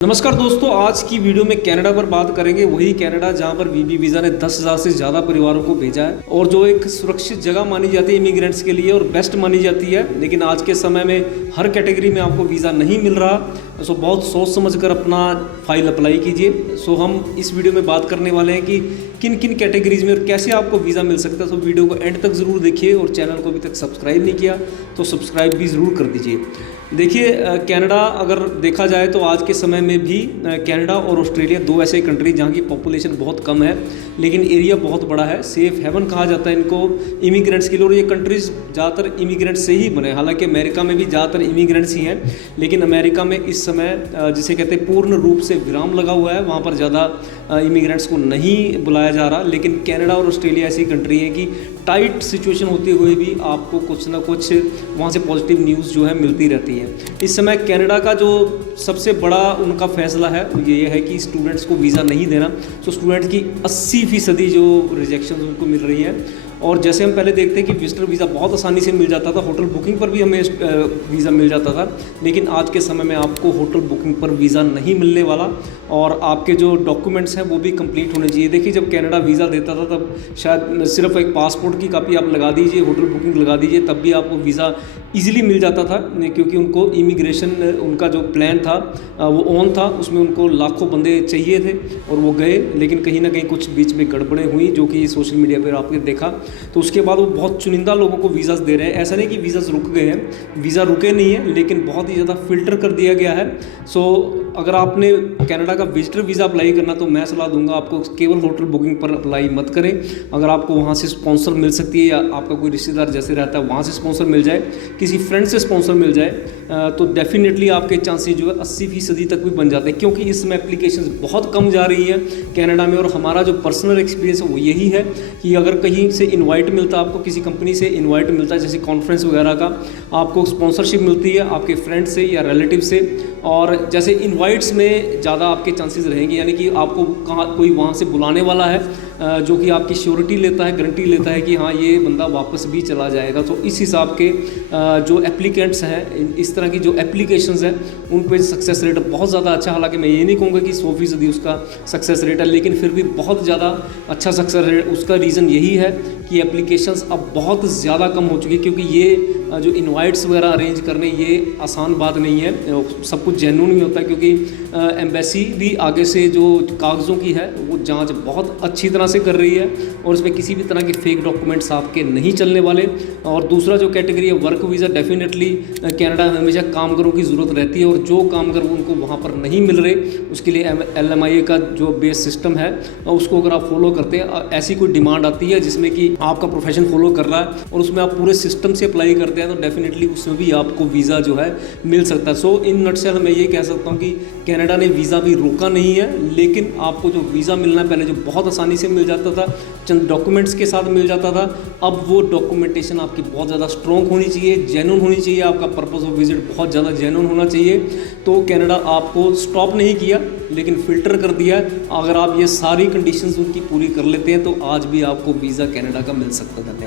नमस्कार दोस्तों, आज की वीडियो में कनाडा पर बात करेंगे। वही कनाडा जहां पर वीबी वीज़ा ने 10,000 से ज़्यादा परिवारों को भेजा है और जो एक सुरक्षित जगह मानी जाती है इमिग्रेंट्स के लिए और बेस्ट मानी जाती है। लेकिन आज के समय में हर कैटेगरी में आपको वीज़ा नहीं मिल रहा। सो बहुत सोच समझ कर अपना फाइल अप्लाई कीजिए। सो हम इस वीडियो में बात करने वाले हैं कि किन किन कैटेगरीज में और कैसे आपको वीज़ा मिल सकता है। सो वीडियो को एंड तक ज़रूर देखिए और चैनल को अभी तक सब्सक्राइब नहीं किया तो सब्सक्राइब भी ज़रूर कर दीजिए। देखिए, कनाडा अगर देखा जाए तो आज के समय में भी कनाडा और ऑस्ट्रेलिया दो ऐसे कंट्री जहाँ की पॉपुलेशन बहुत कम है लेकिन एरिया बहुत बड़ा है। सेफ हेवन कहा जाता है इनको इमिग्रेंट्स के लिए, और ये कंट्रीज़ ज़्यादातर इमिग्रेंट्स से ही बने। हालांकि अमेरिका में भी ज़्यादातर इमिग्रेंट्स ही हैं, लेकिन अमेरिका में इस समय जिसे कहते हैं पूर्ण रूप से विराम लगा हुआ है, वहाँ पर ज़्यादा इमिग्रेंट्स को नहीं बुलाया जा रहा। लेकिन कनाडा और ऑस्ट्रेलिया ऐसी कंट्री है कि टाइट सिचुएशन होते हुए भी आपको कुछ ना कुछ वहाँ से पॉजिटिव न्यूज़ जो है मिलती रहती है। इस समय कनाडा का जो सबसे बड़ा उनका फैसला है ये है कि स्टूडेंट्स को वीज़ा नहीं देना। तो स्टूडेंट्स की 80% जो रिजेक्शन उनको मिल रही है। और जैसे हम पहले देखते हैं कि विजिटर वीज़ा बहुत आसानी से मिल जाता था, होटल बुकिंग पर भी हमें वीज़ा मिल जाता था, लेकिन आज के समय में आपको होटल बुकिंग पर वीज़ा नहीं मिलने वाला और आपके जो डॉक्यूमेंट्स हैं वो भी कंप्लीट होने चाहिए। देखिए, जब कनाडा वीज़ा देता था तब शायद सिर्फ एक पासपोर्ट की कॉपी आप लगा दीजिए, होटल बुकिंग लगा दीजिए, तब भी आपको वीज़ा ईजिली मिल जाता था, क्योंकि उनको इमिग्रेशन उनका जो प्लान था वो ऑन था। उसमें उनको लाखों बंदे चाहिए थे और वो गए, लेकिन कहीं ना कहीं कुछ बीच में गड़बड़ें हुई जो कि सोशल मीडिया पर आपने देखा। तो उसके बाद वो बहुत चुनिंदा लोगों को वीज़ाज़ दे रहे हैं। ऐसा नहीं कि वीज़ाज़ रुक गए हैं, वीज़ा रुके नहीं है, लेकिन बहुत ही ज़्यादा फ़िल्टर कर दिया गया है। सो अगर आपने कनाडा का विजिटर वीज़ा अप्लाई करना तो मैं सलाह दूंगा आपको केवल होटल बुकिंग पर अप्लाई मत करें। अगर आपको वहाँ से स्पॉन्सर मिल सकती है या आपका कोई रिश्तेदार जैसे रहता है वहाँ से स्पॉन्सर मिल जाए, किसी फ्रेंड से स्पॉन्सर मिल जाए, तो डेफिनेटली आपके चांसेस जो है 80% तक भी बन जाते हैं, क्योंकि इसमें एप्लीकेशंस बहुत कम जा रही हैं कनाडा में। और हमारा जो पर्सनल एक्सपीरियंस है वो यही है कि अगर कहीं से इनवाइट मिलता है, आपको किसी कंपनी से इनवाइट मिलता है जैसे कॉन्फ्रेंस वगैरह का, आपको स्पॉन्सरशिप मिलती है आपके फ्रेंड से या रिलेटिव से, और जैसे इनवाइट्स में ज़्यादा आपके चांसेस रहेंगे, यानी कि आपको कहाँ कोई वहाँ से बुलाने वाला है जो कि आपकी श्योरिटी लेता है, गारंटी लेता है कि हाँ ये बंदा वापस भी चला जाएगा। तो इस हिसाब के जो एप्लीकेंट्स हैं, इस तरह की जो एप्लीकेशंस हैं, उन पे सक्सेस रेट बहुत ज़्यादा अच्छा। हालांकि मैं ये नहीं कहूँगा कि 100% उसका सक्सेस रेट है, लेकिन फिर भी बहुत ज़्यादा अच्छा सक्सेस रेट। उसका रीज़न यही है कि एप्लीकेशंस अब बहुत ज़्यादा कम हो चुकी है, क्योंकि ये जो इनवाइट्स वगैरह अरेंज करने ये आसान बात नहीं है, सब कुछ जेन्युइन ही होता है, क्योंकि एम्बेसी भी आगे से जो कागज़ों की है वो जांच बहुत अच्छी तरह से कर रही है और इसमें किसी भी तरह के फेक डॉक्यूमेंट्स आपके नहीं चलने वाले। और दूसरा जो कैटेगरी है वर्क वीज़ा, डेफिनेटली कनाडा में हमेशा कामगारों की ज़रूरत रहती है, और जो कामगार उनको वहाँ पर नहीं मिल रहे उसके लिए LMIA का जो बेस सिस्टम है उसको अगर आप फॉलो करते हैं, ऐसी कोई डिमांड आती है जिसमें कि आपका प्रोफेशन फॉलो कर रहा है और उसमें आप पूरे सिस्टम से अप्लाई करते हैं, तो डेफिनेटली उसमें भी आपको वीज़ा जो है मिल सकता है। सो इन नटसेल मैं ये कह सकता हूँ कि कनाडा ने वीज़ा भी रोका नहीं है, लेकिन आपको जो वीज़ा मिलना है पहले जो बहुत आसानी से मिल जाता था, चंद डॉक्यूमेंट्स के साथ मिल जाता था, अब वो डॉक्यूमेंटेशन आपकी बहुत ज़्यादा स्ट्रॉन्ग होनी चाहिए, जेन्युइन होनी चाहिए, आपका पर्पस ऑफ विजिट बहुत ज़्यादा जेन्युइन होना चाहिए। तो कनाडा आपको स्टॉप नहीं किया लेकिन फ़िल्टर कर दिया। अगर आप ये सारी कंडीशंस उनकी पूरी कर लेते हैं तो आज भी आपको वीज़ा कनाडा का मिल सकता था।